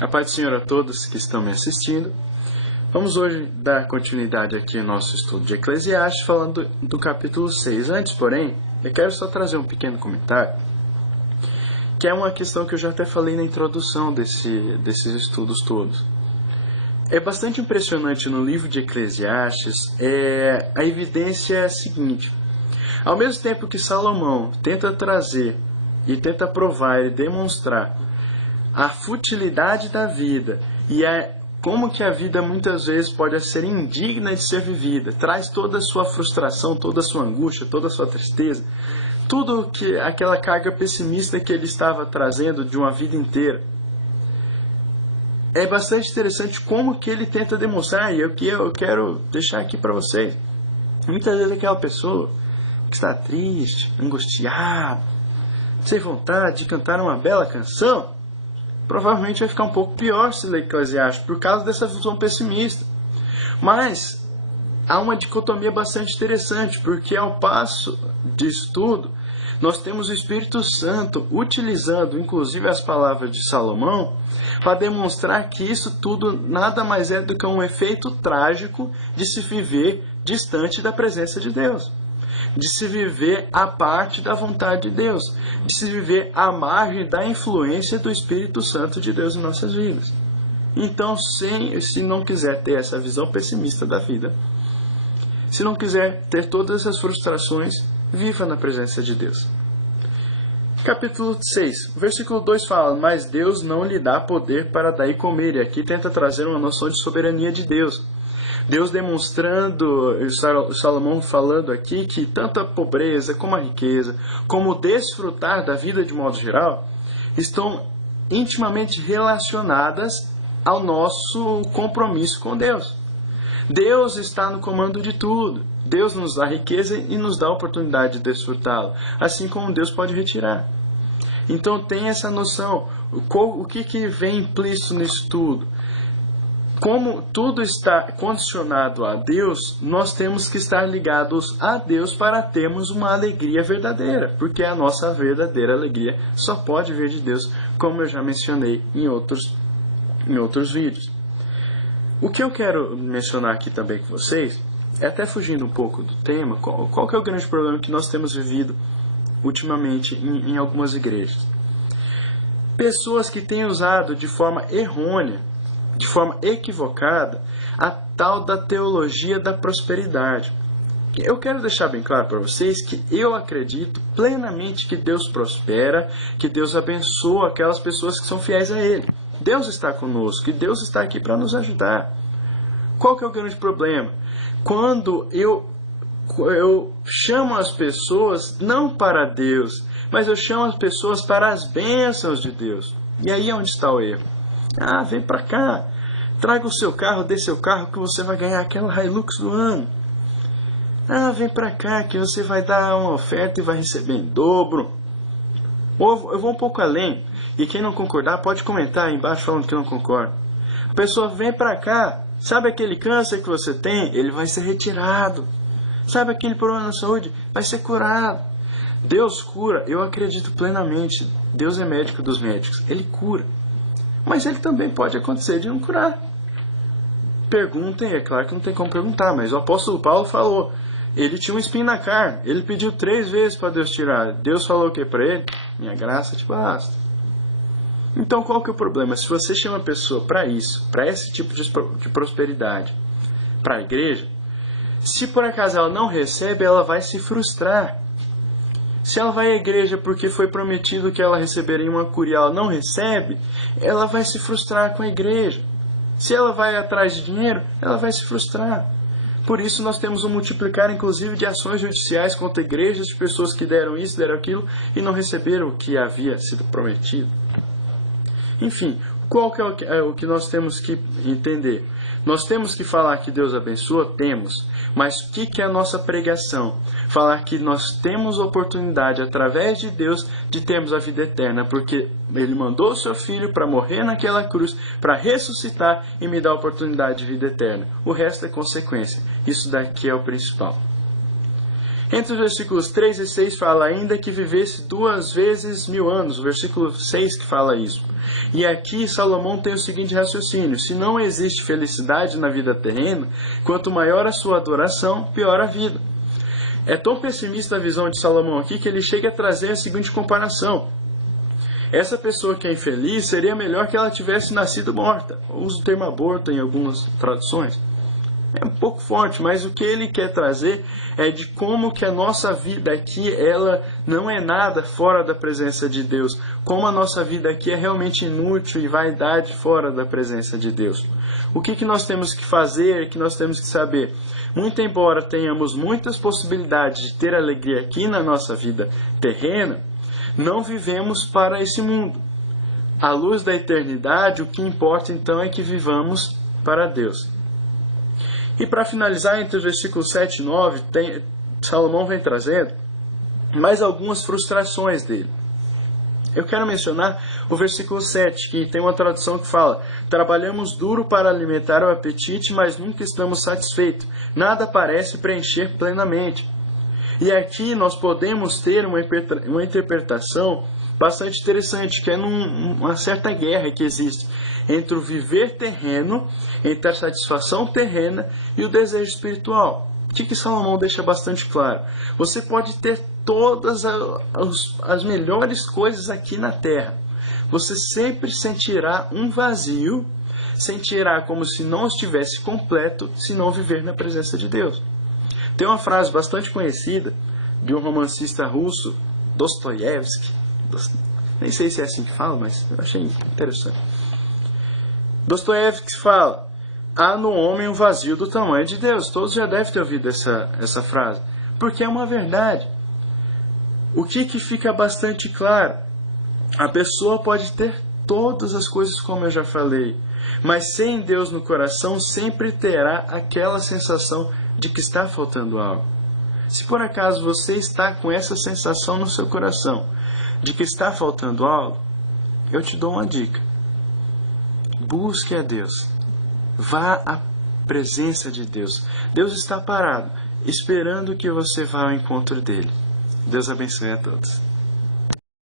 A paz do Senhor a todos que estão me assistindo. Vamos hoje dar continuidade aqui ao nosso estudo de Eclesiastes, falando do capítulo 6. Antes, porém, eu quero só trazer um pequeno comentário, que é uma questão que eu já até falei na introdução desses estudos todos. É bastante impressionante no livro de Eclesiastes a evidência seguinte. Ao mesmo tempo que Salomão tenta trazer e tenta provar e demonstrar a futilidade da vida e como que a vida muitas vezes pode ser indigna de ser vivida, traz toda a sua frustração, toda a sua angústia, toda a sua tristeza, tudo que aquela carga pessimista que ele estava trazendo de uma vida inteira. É bastante interessante como que ele tenta demonstrar, e eu quero deixar aqui para vocês. Muitas vezes aquela pessoa que está triste, angustiada, sem vontade de cantar uma bela canção, provavelmente vai ficar um pouco pior se ler Eclesiastes, por causa dessa visão pessimista. Mas há uma dicotomia bastante interessante, porque ao passo disso tudo, nós temos o Espírito Santo utilizando, inclusive, as palavras de Salomão, para demonstrar que isso tudo nada mais é do que um efeito trágico de se viver distante da presença de Deus, de se viver à parte da vontade de Deus, de se viver à margem da influência do Espírito Santo de Deus em nossas vidas. Então, se não quiser ter essa visão pessimista da vida, se não quiser ter todas essas frustrações, viva na presença de Deus. Capítulo 6, versículo 2 fala: mas Deus não lhe dá poder para dar e comer. E aqui tenta trazer uma noção de soberania de Deus. Deus demonstrando, Salomão falando aqui, que tanto a pobreza como a riqueza, como o desfrutar da vida de modo geral, estão intimamente relacionadas ao nosso compromisso com Deus. Deus está no comando de tudo. Deus nos dá riqueza e nos dá a oportunidade de desfrutá-lo, assim como Deus pode retirar. Então tem essa noção. O que vem implícito nisso tudo? Como tudo está condicionado a Deus, nós temos que estar ligados a Deus para termos uma alegria verdadeira, porque a nossa verdadeira alegria só pode vir de Deus, como eu já mencionei em outros vídeos. O que eu quero mencionar aqui também com vocês, até fugindo um pouco do tema, qual que é o grande problema que nós temos vivido ultimamente em algumas igrejas? Pessoas que têm usado de forma errônea, de forma equivocada, a tal da teologia da prosperidade. Eu quero deixar bem claro para vocês que eu acredito plenamente que Deus prospera, que Deus abençoa aquelas pessoas que são fiéis a Ele. Deus está conosco e Deus está aqui para nos ajudar. Qual que é o grande problema? Quando eu chamo as pessoas não para Deus, mas eu chamo as pessoas para as bênçãos de Deus. E aí é onde está o erro. Ah, vem para cá, traga o seu carro, dê seu carro que você vai ganhar aquela Hilux do ano. Ah, vem para cá que você vai dar uma oferta e vai receber em dobro. Ou eu vou um pouco além, e quem não concordar pode comentar aí embaixo falando que não concorda. A pessoa vem para cá, sabe aquele câncer que você tem? Ele vai ser retirado. Sabe aquele problema na saúde? Vai ser curado. Deus cura, eu acredito plenamente. Deus é médico dos médicos, Ele cura. Mas Ele também pode acontecer de não curar. Perguntem, é claro que não tem como perguntar, mas o apóstolo Paulo falou, ele tinha um espinho na carne, ele pediu 3 vezes para Deus tirar. Deus falou o que para ele? Minha graça te basta. Então qual que é o problema? Se você chama a pessoa para isso, para esse tipo de prosperidade, para a igreja, se por acaso ela não recebe, ela vai se frustrar. Se ela vai à igreja porque foi prometido que ela receberia uma cura e ela não recebe, ela vai se frustrar com a igreja. Se ela vai atrás de dinheiro, ela vai se frustrar. Por isso nós temos um multiplicar, inclusive, de ações judiciais contra igrejas, de pessoas que deram isso, deram aquilo e não receberam o que havia sido prometido. Enfim, qual que é o que nós temos que entender? Nós temos que falar que Deus abençoa? Temos. Mas o que é a nossa pregação? Falar que nós temos oportunidade, através de Deus, de termos a vida eterna, porque Ele mandou o Seu Filho para morrer naquela cruz, para ressuscitar e me dar a oportunidade de vida eterna. O resto é consequência. Isso daqui é o principal. Entre os versículos 3 e 6 fala ainda que vivesse 2 vezes 1000 anos. O versículo 6 que fala isso. E aqui Salomão tem o seguinte raciocínio: se não existe felicidade na vida terrena, quanto maior a sua adoração, pior a vida. É tão pessimista a visão de Salomão aqui que ele chega a trazer a seguinte comparação: essa pessoa que é infeliz seria melhor que ela tivesse nascido morta. Usa o termo aborto em algumas traduções. É um pouco forte, mas o que ele quer trazer é de como que a nossa vida aqui, ela não é nada fora da presença de Deus. Como a nossa vida aqui é realmente inútil e vaidade fora da presença de Deus. O que nós temos que fazer, que nós temos que saber? Muito embora tenhamos muitas possibilidades de ter alegria aqui na nossa vida terrena, não vivemos para esse mundo. À luz da eternidade, o que importa então é que vivamos para Deus. E para finalizar, entre os versículos 7 e 9, Salomão vem trazendo mais algumas frustrações dele. Eu quero mencionar o versículo 7, que tem uma tradução que fala: trabalhamos duro para alimentar o apetite, mas nunca estamos satisfeitos. Nada parece preencher plenamente. E aqui nós podemos ter uma interpretação bastante interessante, que é uma certa guerra que existe entre o viver terreno, entre a satisfação terrena e o desejo espiritual. O que Salomão deixa bastante claro? Você pode ter todas as melhores coisas aqui na terra. Você sempre sentirá um vazio, sentirá como se não estivesse completo, se não viver na presença de Deus. Tem uma frase bastante conhecida de um romancista russo, Dostoiévski. Nem sei se é assim que fala, mas eu achei interessante. Dostoiévski fala: há no homem um vazio do tamanho de Deus. Todos já devem ter ouvido essa frase, porque é uma verdade. O que fica bastante claro? A pessoa pode ter todas as coisas, como eu já falei, mas sem Deus no coração sempre terá aquela sensação de que está faltando algo. Se por acaso você está com essa sensação no seu coração de que está faltando algo, eu te dou uma dica: busque a Deus, vá à presença de Deus. Deus está parado, esperando que você vá ao encontro dele. Deus abençoe a todos.